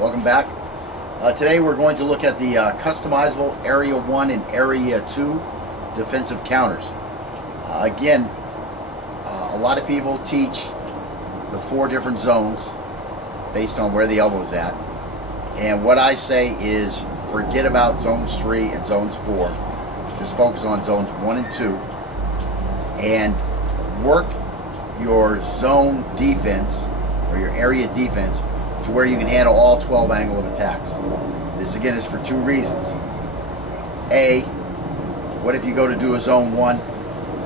Welcome back. Today we're going to look at the customizable Area 1 and Area 2 defensive counters. Again, a lot of people teach the 4 different zones based on where the elbow is at. And what I say is forget about zones 3 and zones 4. Just focus on zones 1 and 2 and work your zone defense or your area defense to where you can handle all 12 angle of attacks. This again is for 2 reasons. A, what if you go to do a zone 1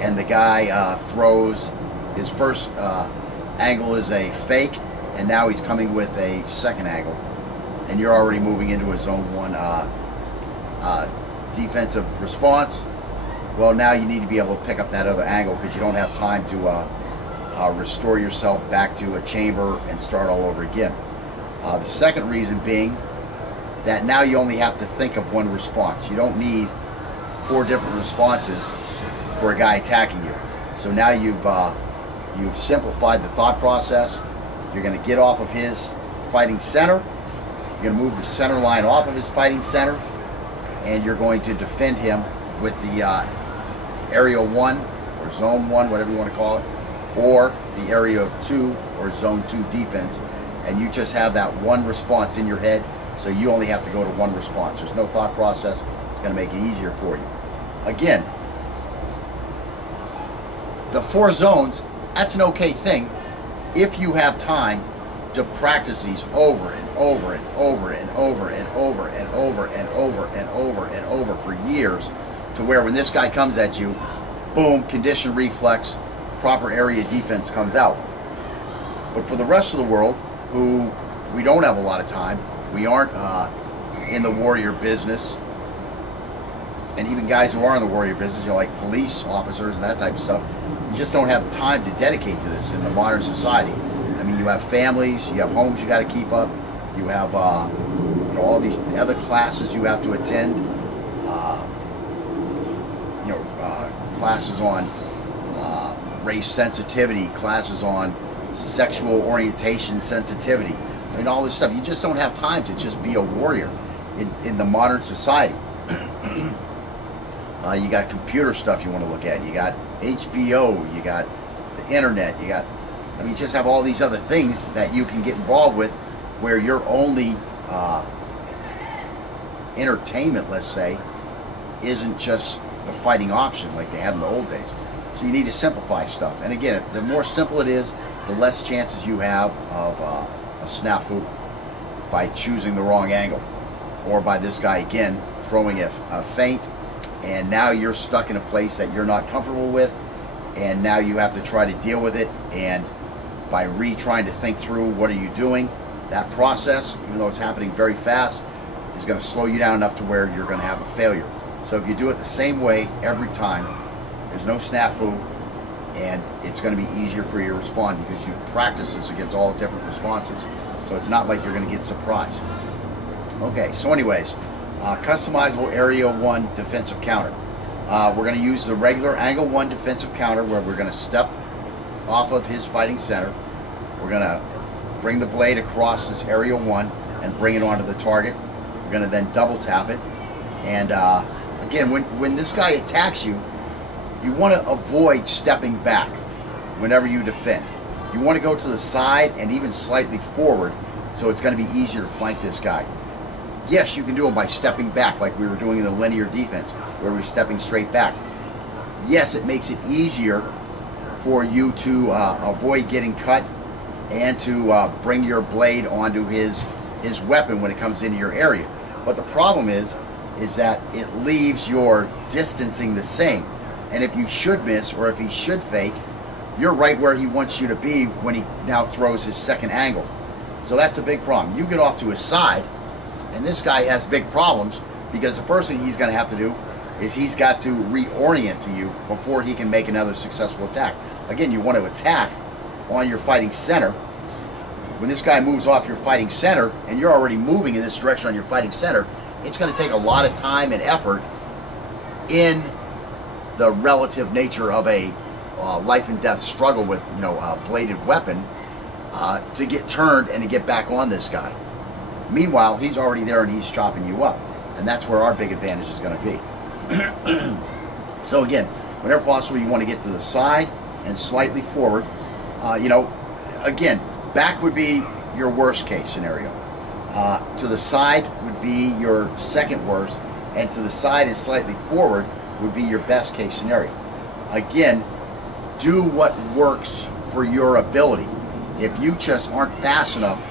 and the guy throws his first angle is a fake and now he's coming with a second angle and you're already moving into a zone 1 defensive response. Well, now you need to be able to pick up that other angle because you don't have time to restore yourself back to a chamber and start all over again. The second reason being that now you only have to think of one response. You don't need 4 different responses for a guy attacking you. So now you've simplified the thought process. You're going to get off of his fighting center. You're going to move the center line off of his fighting center, and you're going to defend him with the Area 1 or Zone 1, whatever you want to call it, or the Area 2 or Zone 2 defense, and you just have that one response in your head, so you only have to go to one response. There's no thought process. It's going to make it easier for you. Again, the 4 zones, that's an okay thing if you have time to practice these over and over and over and over and over and over and over and over and over for years, to where when this guy comes at you, boom, condition reflex, proper area defense comes out. But for the rest of the world, who we don't have a lot of time, we aren't in the warrior business, and even guys who are in the warrior business, you know, like police officers and that type of stuff, you just don't have time to dedicate to this in the modern society. I mean, you have families, you have homes you got to keep up, you have you know, all these other classes you have to attend, you know, classes on race sensitivity, classes on sexual orientation sensitivity. I mean, all this stuff. You just don't have time to just be a warrior in the modern society. You got computer stuff you want to look at. You got HBO. You got the internet. You got, I mean, you just have all these other things that you can get involved with, where your only entertainment, let's say, isn't just the fighting option like they had in the old days. So you need to simplify stuff. And again, the more simple it is, the less chances you have of a snafu by choosing the wrong angle, or by this guy again throwing a feint, and now you're stuck in a place that you're not comfortable with, and now you have to try to deal with it, and by trying to think through what are you doing, that process, even though it's happening very fast, is going to slow you down enough to where you're going to have a failure. So if you do it the same way every time, there's no snafu, and it's going to be easier for you to respond because you practice this against all different responses. So it's not like you're going to get surprised. Okay, so anyways, customizable Area 1 defensive counter. We're going to use the regular Angle 1 defensive counter, where we're going to step off of his fighting center. We're going to bring the blade across this Area 1 and bring it onto the target. We're going to then double tap it. And again, when this guy attacks you, you want to avoid stepping back whenever you defend. You want to go to the side and even slightly forward, so it's going to be easier to flank this guy. Yes, you can do it by stepping back like we were doing in the linear defense, where we're stepping straight back. Yes, it makes it easier for you to avoid getting cut and to bring your blade onto his weapon when it comes into your area. But the problem is that it leaves your distancing the same. And if you should miss, or if he should fake, you're right where he wants you to be when he now throws his second angle. So that's a big problem. You get off to his side, and this guy has big problems, because the first thing he's going to have to do is he's got to reorient to you before he can make another successful attack. Again, you want to attack on your fighting center. When this guy moves off your fighting center, and you're already moving in this direction on your fighting center, it's going to take a lot of time and effort in the relative nature of a life and death struggle with, you know, a bladed weapon to get turned and to get back on this guy. Meanwhile, he's already there and he's chopping you up. And that's where our big advantage is going to be. So again, whenever possible, you want to get to the side and slightly forward. You know, again, back would be your worst case scenario. To the side would be your second worst, and to the side and slightly forward would be your best case scenario. Again, do what works for your ability. If you just aren't fast enough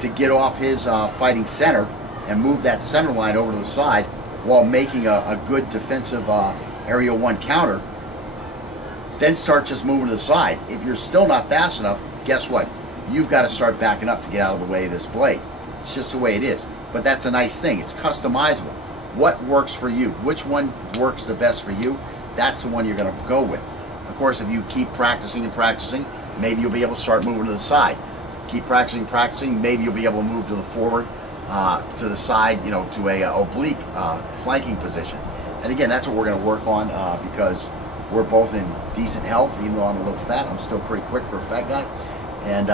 to get off his fighting center and move that center line over to the side while making a good defensive Area 1 counter, then start just moving to the side. If you're still not fast enough, guess what? You've got to start backing up to get out of the way of this blade. It's just the way it is. But that's a nice thing. It's customizable. What works for you? Which one works the best for you? That's the one you're going to go with. Of course, if you keep practicing and practicing, maybe you'll be able to start moving to the side. Keep practicing, practicing, maybe you'll be able to move to the forward, to the side, you know, to a oblique flanking position. And again, that's what we're going to work on because we're both in decent health. Even though I'm a little fat, I'm still pretty quick for a fat guy. And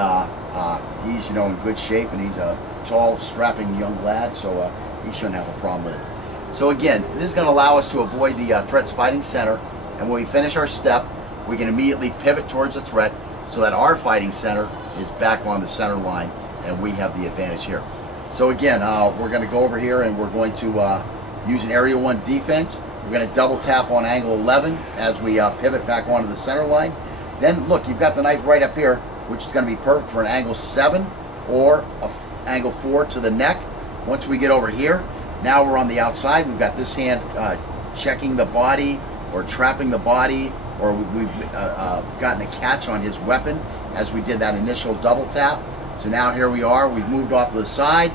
he's, you know, in good shape, and he's a tall, strapping young lad, so he shouldn't have a problem with it. So again, this is going to allow us to avoid the threat's fighting center, and when we finish our step, we can immediately pivot towards the threat so that our fighting center is back on the center line, and we have the advantage here. So again, we're going to go over here, and we're going to use an Area 1 defense. We're going to double tap on angle 11 as we pivot back onto the center line. Then look, you've got the knife right up here, which is going to be perfect for an angle 7 or a angle 4 to the neck. Once we get over here, now we're on the outside. We've got this hand checking the body or trapping the body, or we've gotten a catch on his weapon as we did that initial double tap. So now here we are. We've moved off to the side.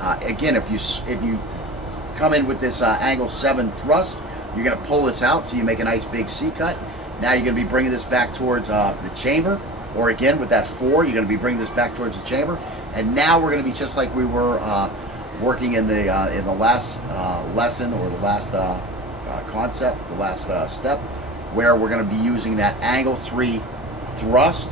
Again, if you come in with this angle 7 thrust, you're going to pull this out so you make a nice big C cut. Now you're going to be bringing this back towards the chamber, or again with that 4, you're going to be bringing this back towards the chamber. And now we're going to be just like we were working in the last lesson, or the last concept, the last step, where we're going to be using that angle 3 thrust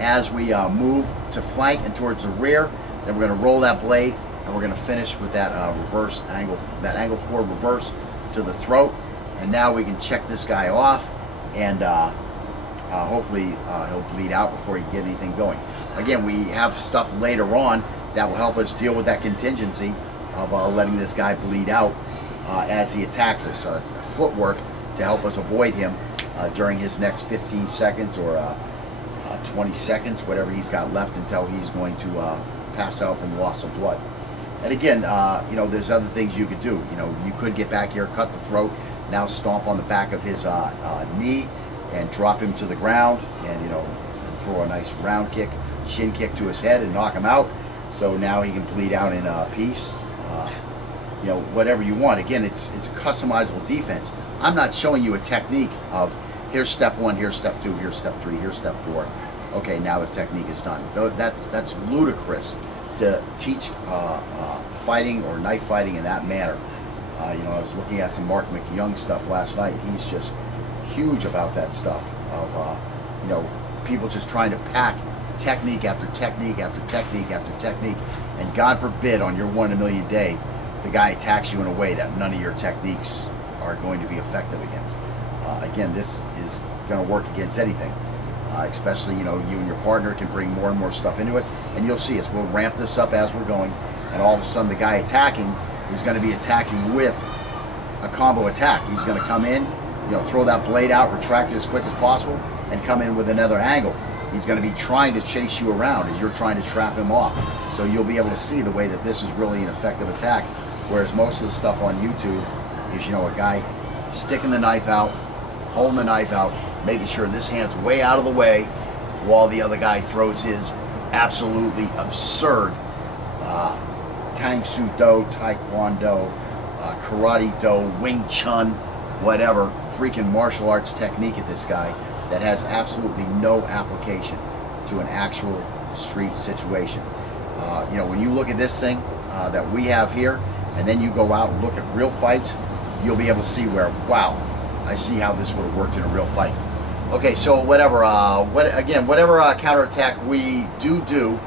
as we move to flank and towards the rear. Then we're going to roll that blade, and we're going to finish with that reverse angle, that angle 4 reverse to the throat. And now we can check this guy off, and hopefully he'll bleed out before he can get anything going. Again, we have stuff later on that will help us deal with that contingency of letting this guy bleed out as he attacks us. Footwork to help us avoid him during his next 15 seconds or 20 seconds, whatever he's got left until he's going to pass out from loss of blood. And again, you know, there's other things you could do. You know, you could get back here, cut the throat, now stomp on the back of his knee and drop him to the ground, and you know, and throw a nice round kick, shin kick to his head and knock him out. So now he can bleed out in peace. You know, whatever you want. Again, it's a customizable defense. I'm not showing you a technique of here's step 1, here's step 2, here's step 3, here's step 4. Okay, now the technique is done. That's ludicrous to teach fighting or knife fighting in that manner. You know, I was looking at some Mark McYoung stuff last night. He's just huge about that stuff of you know, people just trying to pack technique after technique after technique after technique, and God forbid on your 1 in a million day the guy attacks you in a way that none of your techniques are going to be effective against. Again, this is going to work against anything, especially, you know, you and your partner can bring more and more stuff into it, and you'll see us. We'll ramp this up as we're going, and all of a sudden the guy attacking is going to be attacking with a combo attack. He's going to come in, you know, throw that blade out, retract it as quick as possible, and come in with another angle. He's going to be trying to chase you around as you're trying to trap him off. So you'll be able to see the way that this is really an effective attack, whereas most of the stuff on YouTube is, you know, a guy sticking the knife out, holding the knife out, making sure this hand's way out of the way while the other guy throws his absolutely absurd Tang Soo Do, Taekwondo, Karate Do, Wing Chun, whatever, freaking martial arts technique at this guy that has absolutely no application to an actual street situation. You know, when you look at this thing that we have here, and then you go out and look at real fights, you'll be able to see where, wow, I see how this would have worked in a real fight. Okay, so whatever, whatever counterattack we do,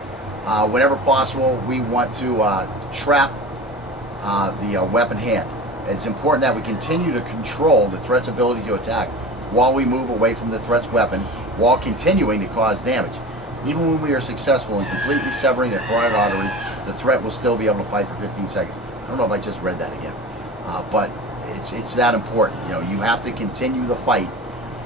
Whenever possible, we want to trap the weapon hand. It's important that we continue to control the threat's ability to attack while we move away from the threat's weapon, while continuing to cause damage. Even when we are successful in completely severing a carotid artery, the threat will still be able to fight for 15 seconds. I don't know if I just read that again, but it's that important. You know, you have to continue the fight.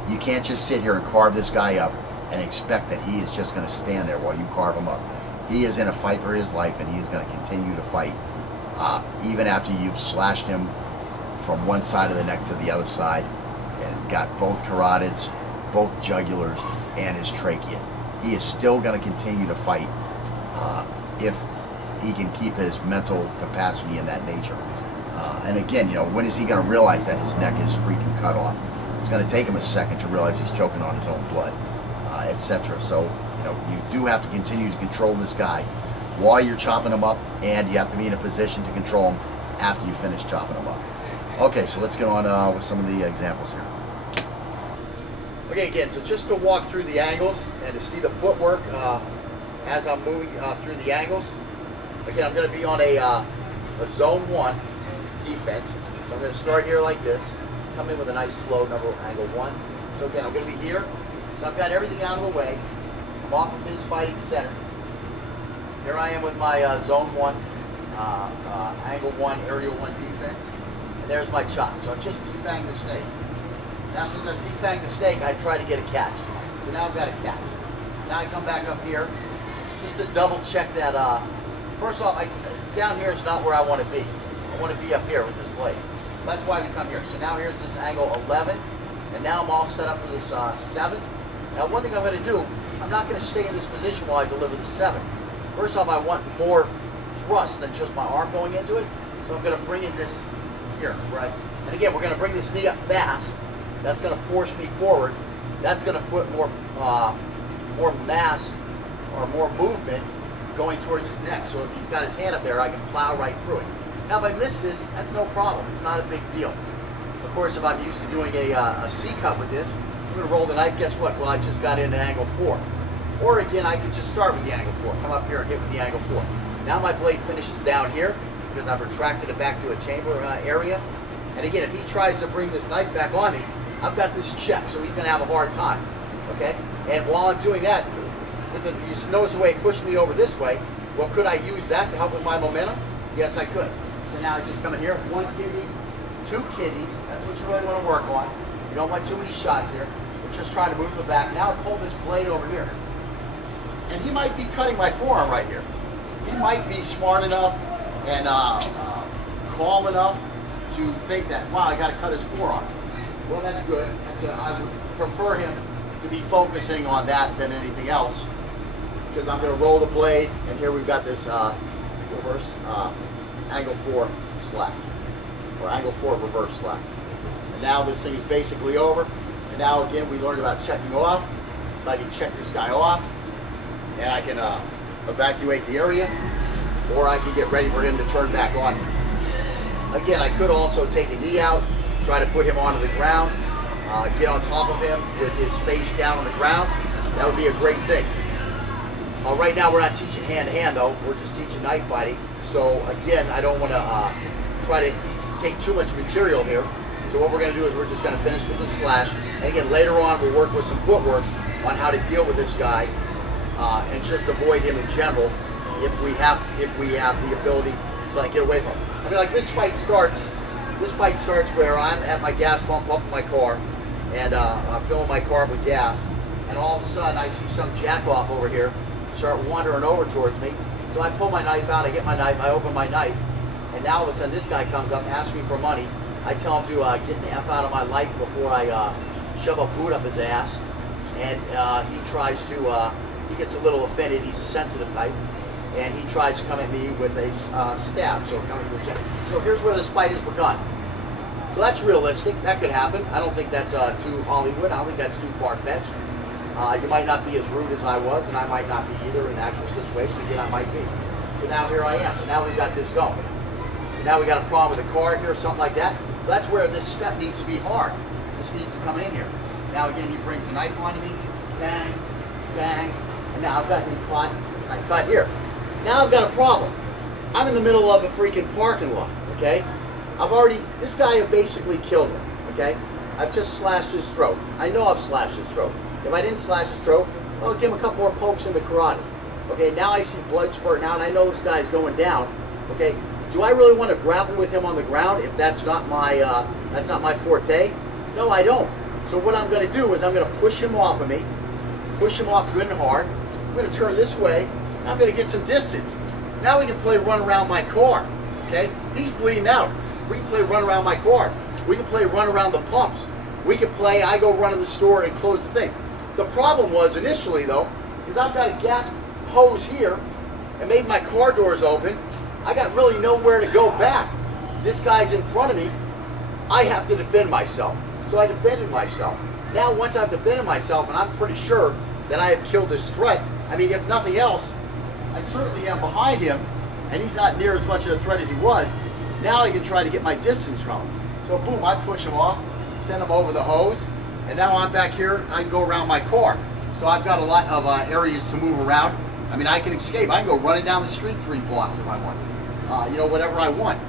You can't just sit here and carve this guy up and expect that he is just going to stand there while you carve him up. He is in a fight for his life, and he is going to continue to fight even after you've slashed him from one side of the neck to the other side and got both carotids, both jugulars, and his trachea. He is still going to continue to fight if he can keep his mental capacity in that nature. And again, you know, when is he going to realize that his neck is freaking cut off? It's going to take him a second to realize he's choking on his own blood, etc. So, you know, you do have to continue to control this guy while you're chopping him up, and you have to be in a position to control him after you finish chopping him up. Okay, so let's get on with some of the examples here. Okay, again, so just to walk through the angles and to see the footwork as I'm moving through the angles. Again, I'm going to be on a zone 1 defense. So I'm going to start here like this, come in with a nice slow number angle 1. So again, I'm going to be here. So I've got everything out of the way. I'm off of his fighting center. Here I am with my zone 1, angle 1, area 1 defense. And there's my chop. So I've just defanged the snake. Now since I've defanged the snake, I try to get a catch. So now I've got a catch. So now I come back up here just to double check that. First off, down here is not where I want to be. I want to be up here with this blade. So that's why we come here. So now here's this angle 11. And now I'm all set up for this 7. Now one thing I'm going to do, I'm not going to stay in this position while I deliver the 7. First off, I want more thrust than just my arm going into it. So I'm going to bring in this here, right? And again, we're going to bring this knee up fast. That's going to force me forward. That's going to put more mass or more movement going towards his neck. So if he's got his hand up there, I can plow right through it. Now if I miss this, that's no problem. It's not a big deal. Of course, if I'm used to doing a C-cut with this, I'm going to roll the knife. Guess what? Well, I just got in at angle 4. Or again, I could just start with the angle 4. Come up here and hit with the angle 4. Now my blade finishes down here because I've retracted it back to a chamber area. And again, if he tries to bring this knife back on me, I've got this check, so he's going to have a hard time. Okay? And while I'm doing that, you notice the way it pushed me over this way. Well, could I use that to help with my momentum? Yes, I could. So now I just come in here, 1 kidney, 2 kidneys. That's what you really want to work on. You don't want too many shots here. We're just trying to move the back. Now pull this blade over here. And he might be cutting my forearm right here. He might be smart enough and calm enough to think that, wow, I got to cut his forearm. Well, that's good. I would prefer him to be focusing on that than anything else, because I'm going to roll the blade, and here we've got this reverse angle 4 slack, or angle 4 reverse slack. And now this thing is basically over. And now again, we learned about checking off. So I can check this guy off, and I can evacuate the area, or I can get ready for him to turn back on me. Again, I could also take a knee out, try to put him onto the ground, get on top of him with his face down on the ground. That would be a great thing. Right now we're not teaching hand-to-hand though, we're just teaching knife fighting. So again, I don't want to try to take too much material here. So what we're going to do is we're just going to finish with the slash. And again, later on we'll work with some footwork on how to deal with this guy and just avoid him in general if we have the ability to like get away from him. I mean, like this fight starts where I'm at my gas pump up in my car and I'm filling my car up with gas, and all of a sudden I see some jack off over here start wandering over towards me. So I pull my knife out, I get my knife, I open my knife, and now all of a sudden this guy comes up, asks me for money. I tell him to get the F out of my life before I shove a boot up his ass, and he tries to, he gets a little offended, he's a sensitive type, and he tries to come at me with a stab, so coming to the center. So here's where this fight has begun. So that's realistic, that could happen. I don't think that's too Hollywood, I don't think that's too far-fetched. You might not be as rude as I was, and I might not be either in the actual situation. Again, I might be. So now here I am. So now we've got this going. So now we got a problem with the car here or something like that. So that's where this step needs to be hard. This needs to come in here. Now again, he brings the knife onto me. Bang, bang. And now I've got him caught. I cut here. Now I've got a problem. I'm in the middle of a freaking parking lot, okay? This guy have basically killed him, okay? I've just slashed his throat. I know I've slashed his throat. If I didn't slash his throat, well, I'll give him a couple more pokes in the karate. Okay, now I see blood spurting out, and I know this guy's going down. Okay, do I really want to grapple with him on the ground if that's not my forte? No, I don't. So what I'm going to do is I'm going to push him off of me, push him off good and hard. I'm going to turn this way, and I'm going to get some distance. Now we can play run around my car. Okay, he's bleeding out. We can play run around my car. We can play run around the pumps. We can play I go run in the store and close the thing. The problem was initially though, is I've got a gas hose here and made my car doors open. I got really nowhere to go back. This guy's in front of me. I have to defend myself. So I defended myself. Now once I've defended myself and I'm pretty sure that I have killed this threat, I mean if nothing else, I certainly am behind him and he's not near as much of a threat as he was. Now I can try to get my distance from him. So boom, I push him off, send him over the hose, and now I'm back here, I can go around my car. So I've got a lot of areas to move around. I mean, I can escape. I can go running down the street 3 blocks if I want. You know, whatever I want.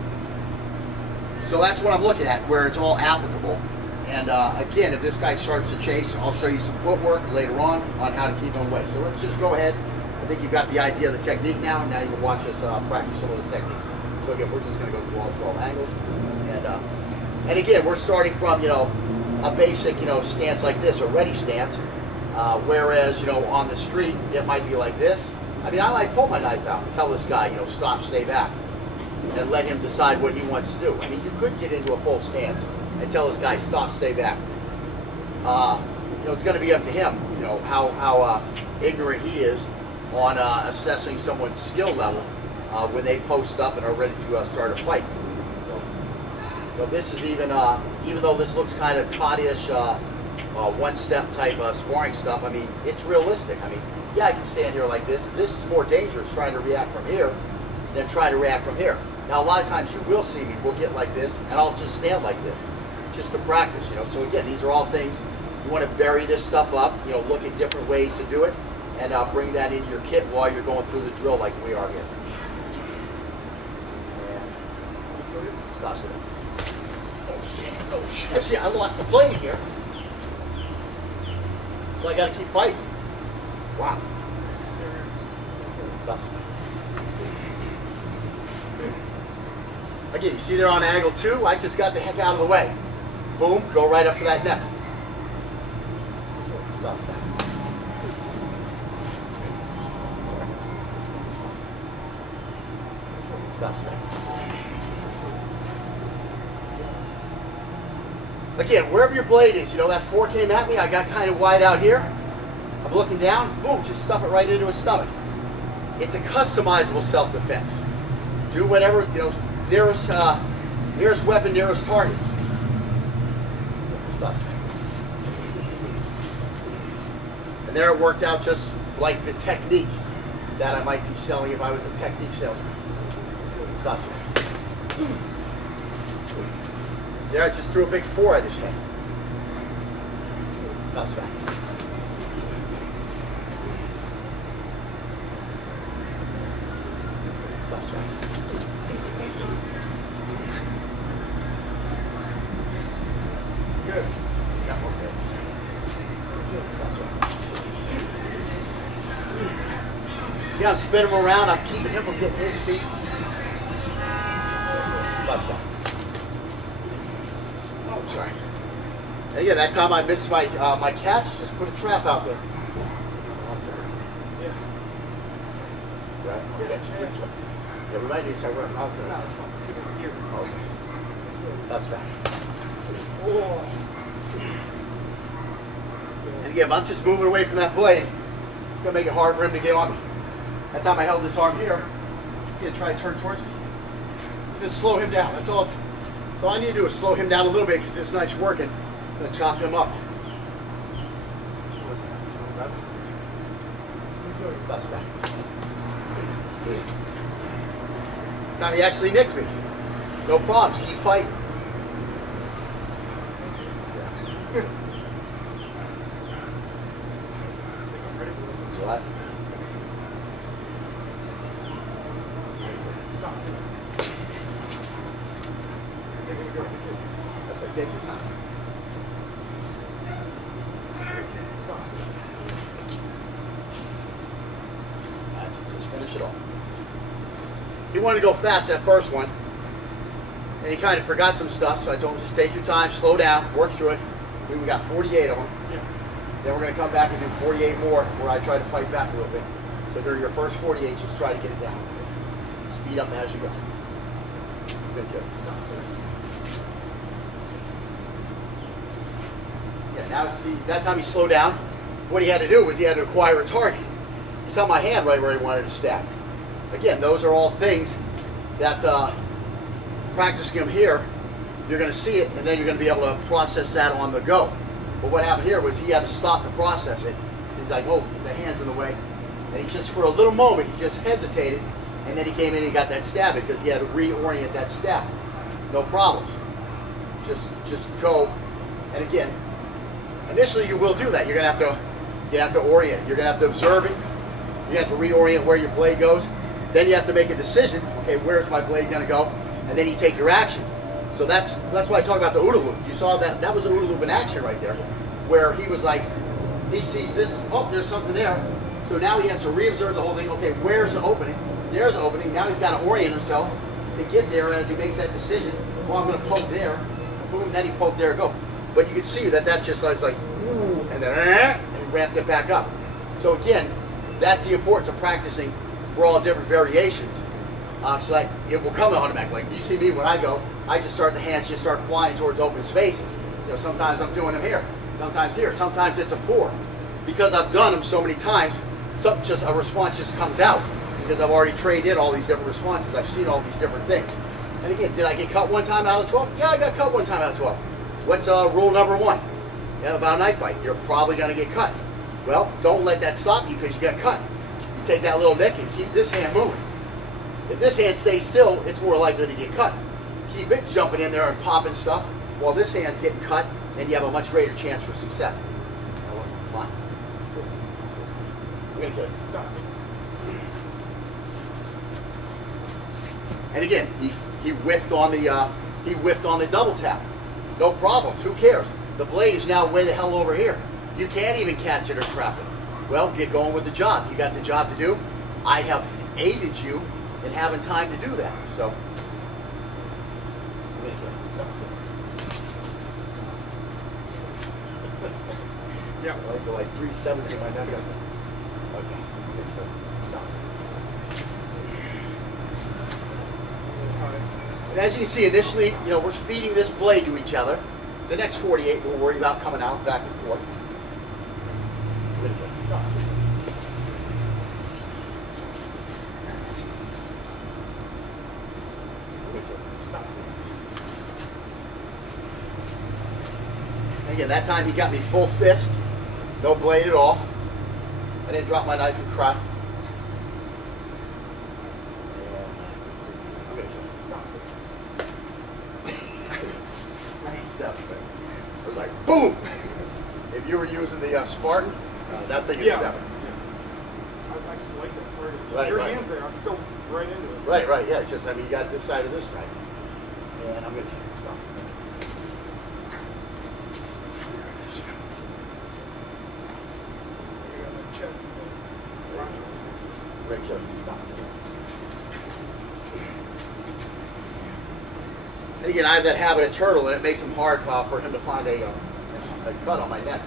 So that's what I'm looking at, where it's all applicable. And again, if this guy starts to chase, I'll show you some footwork later on how to keep him away. So let's just go ahead. I think you've got the idea of the technique now. Now you can watch us practice some of those techniques. So again, we're just going to go through all 12 angles. And again, we're starting from, you know, a basic, you know, stance like this, a ready stance. Whereas, you know, on the street, it might be like this. I mean, I might pull my knife out and tell this guy, you know, stop, stay back. And let him decide what he wants to do. I mean, you could get into a full stance and tell this guy, stop, stay back. You know, it's going to be up to him, you know, how ignorant he is on assessing someone's skill level when they post up and are ready to start a fight. So this is even though this looks kind of potty-ish, one-step type sparring stuff, I mean, it's realistic. I mean, yeah, I can stand here like this. This is more dangerous trying to react from here than trying to react from here. Now, a lot of times you will see me, we'll get like this, and I'll just stand like this, just to practice, you know. So again, these are all things, you want to bury this stuff up, you know, look at different ways to do it, and bring that into your kit while you're going through the drill like we are here. And stop it. Oh shit, see, I lost the plane here. So I got to keep fighting. Wow. Again, you see there on angle 2, I just got the heck out of the way. Boom, go right up for that neck. Stop that. Stop that. Again, wherever your blade is, you know, that fork came at me, I got kind of wide out here. I'm looking down, boom, just stuff it right into his stomach. It's a customizable self-defense. Do whatever, you know, nearest weapon, nearest target. And there it worked out just like the technique that I might be selling if I was a technique salesman. There, I just threw a big 4 at his head. That's back. That's back. Good. Got more good. That's right. See, I'm spinning him around. I'm keeping him from getting his feet. That's right. Sorry. And again, that time I missed my my catch, just put a trap out there. Right? Yeah, we might need to start running out there. Okay. That's back. And again, if I'm just moving away from that blade, it's going to make it hard for him to get on me. That time I held this arm here, he's going to try to turn towards me. It's going to slow him down. That's all. So all I need to do is slow him down a little bit because this knife's working. I'm going to chop him up. That time he actually nicked me. No problems. Keep fighting. That's right, take your time. That's it, just finish it off. He wanted to go fast that first one, and he kind of forgot some stuff, so I told him just take your time, slow down, work through it. We got 48 of them. Yeah. Then we're going to come back and do 48 more where I try to fight back a little bit. So during your first 48, just try to get it down. Speed up as you go. Good, good. Yeah, now see, that time he slowed down. What he had to do was he had to acquire a target. He saw my hand right where he wanted to stack. Again, those are all things that practicing them here, you're going to see it, and then you're going to be able to process that on the go. But what happened here was he had to stop to process it. He's like, oh, the hand's in the way. And he just, for a little moment, he just hesitated, and then he came in and got that stab because he had to reorient that stab. No problems. Just go. And again, initially you will do that. You're going to have to orient it. You're going to have to observe it. You have to reorient where your blade goes. Then you have to make a decision. Okay, where's my blade going to go? And then you take your action. So that's why I talk about the OODA loop. You saw that was an OODA loop in action right there, where he was like, he sees this, oh, there's something there. So now he has to re-observe the whole thing. Okay, where's the opening? There's the opening. Now he's got to orient himself to get there as he makes that decision. Well, I'm going to poke there. Boom, then he poked there, go. But you can see that just was like, ooh, and then and he ramped it back up. So again, that's the importance of practicing for all different variations. So like it will come automatically. Like you see me when I go, I just start, the hands just start flying towards open spaces. You know, sometimes I'm doing them here, sometimes here, sometimes it's a 4. Because I've done them so many times, a response just comes out. Because I've already trained in all these different responses. I've seen all these different things. And again, did I get cut one time out of 12? Yeah, I got cut one time out of 12. What's rule number 1? Yeah, about a knife fight. You're probably going to get cut. Well, don't let that stop you because you got cut. You take that little nick and keep this hand moving. If this hand stays still, it's more likely to get cut. Keep it jumping in there and popping stuff while this hand's getting cut, and you have a much greater chance for success. Fine. I'm gonna get it. Stop. And again, he whiffed on the double tap. No problems. Who cares? The blade is now way the hell over here. You can't even catch it or trap it. Well, get going with the job. You got the job to do. I have aided you in having time to do that. So. Yeah. I go like 370 in my neck. Okay. And as you can see, initially, you know, we're feeding this blade to each other. The next 48, we'll worry about coming out back and forth. Again, that time he got me full fist, no blade at all. I didn't drop my knife and cry. It was like boom. If you were using the Spartan, that thing is 7. Yeah. I just like that target. Right, Your right. hands there, I'm still right into it. Right, right, yeah. It's just, I mean, you got this side or this side. And I'm going to stop. Right, sure. Stop. And again, I have that habit of turtle, and it makes him hard for him to find a cut on my neck.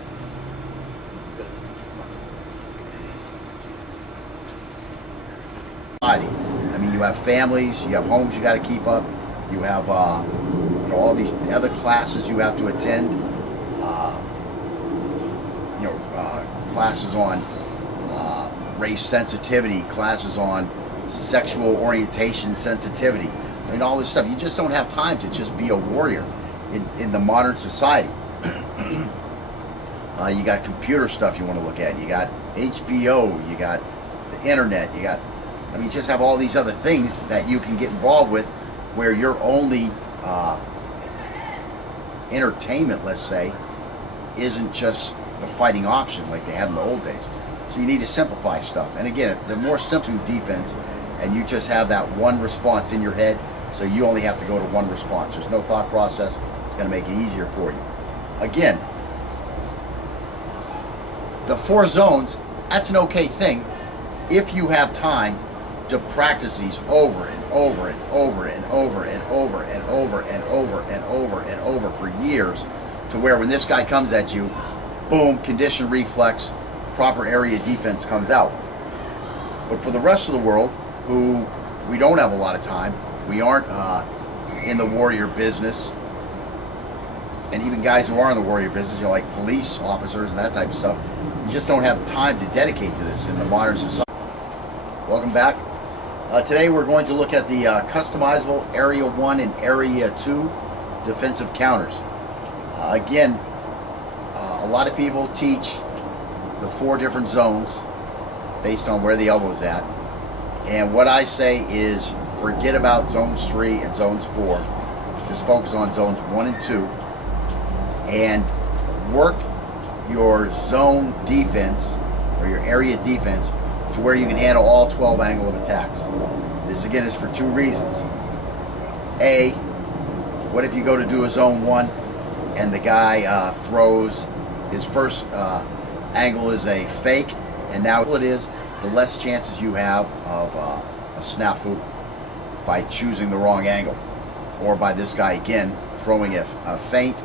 I mean, you have families, you have homes you got to keep up, you have you know, all these other classes you have to attend. You know, classes on race sensitivity, classes on sexual orientation sensitivity. I mean, all this stuff. You just don't have time to just be a warrior in the modern society. You got computer stuff you want to look at. You got HBO. You got the internet. You got, I mean, you just have all these other things that you can get involved with where your only entertainment, let's say, isn't just the fighting option like they had in the old days. So you need to simplify stuff. And again, the more simple defense, and you just have that one response in your head, So you only have to go to one response. There's no thought process. It's going to make it easier for you. Again, the 4 zones, that's an okay thing if you have time to practice these over and over and over and over and over and over and over and over and over for years, to where when this guy comes at you, boom, condition reflex, proper area defense comes out. But for the rest of the world, who we don't have a lot of time, we aren't in the warrior business, and even guys who are in the warrior business, you know, like police officers and that type of stuff, you just don't have time to dedicate to this in the modern society. Welcome back. Today we're going to look at the customizable Area 1 and Area 2 defensive counters. Again, a lot of people teach the 4 different zones based on where the elbow is at. And what I say is forget about zones 3 and zones 4. Just focus on zones 1 and 2 and work your zone defense or your area defense to where you can handle all 12 angle of attacks. This again is for 2 reasons. A, what if you go to do a zone 1 and the guy throws his first angle is a fake, and now it is, the less chances you have of a snafu by choosing the wrong angle, or by this guy again throwing a feint,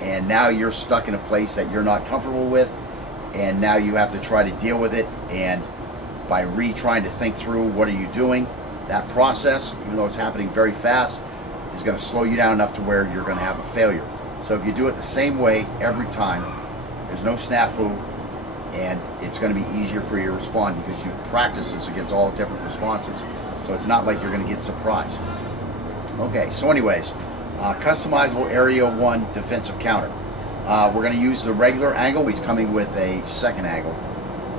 and now you're stuck in a place that you're not comfortable with, and now you have to try to deal with it, and by trying to think through what are you doing, that process, even though it's happening very fast, is going to slow you down enough to where you're going to have a failure. So if you do it the same way every time, there's no snafu, and it's going to be easier for you to respond because you practice this against all different responses. So it's not like you're going to get surprised. Okay, so anyways, customizable Area 1 defensive counter. We're going to use the regular angle. He's coming with a second angle,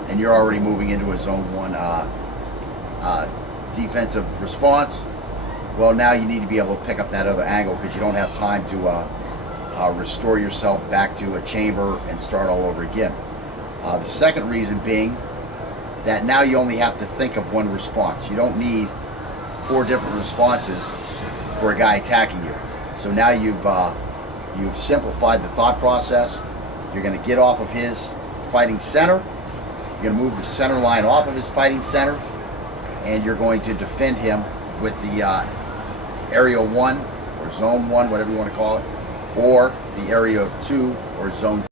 and you're already moving into a zone 1 defensive response. Well, now you need to be able to pick up that other angle because you don't have time to restore yourself back to a chamber and start all over again. The second reason being that now you only have to think of one response. You don't need 4 different responses for a guy attacking you. So now you've simplified the thought process. You're going to get off of his fighting center. You're going to move the center line off of his fighting center, and you're going to defend him with the Area 1 or Zone 1, whatever you want to call it, or the Area 2 or Zone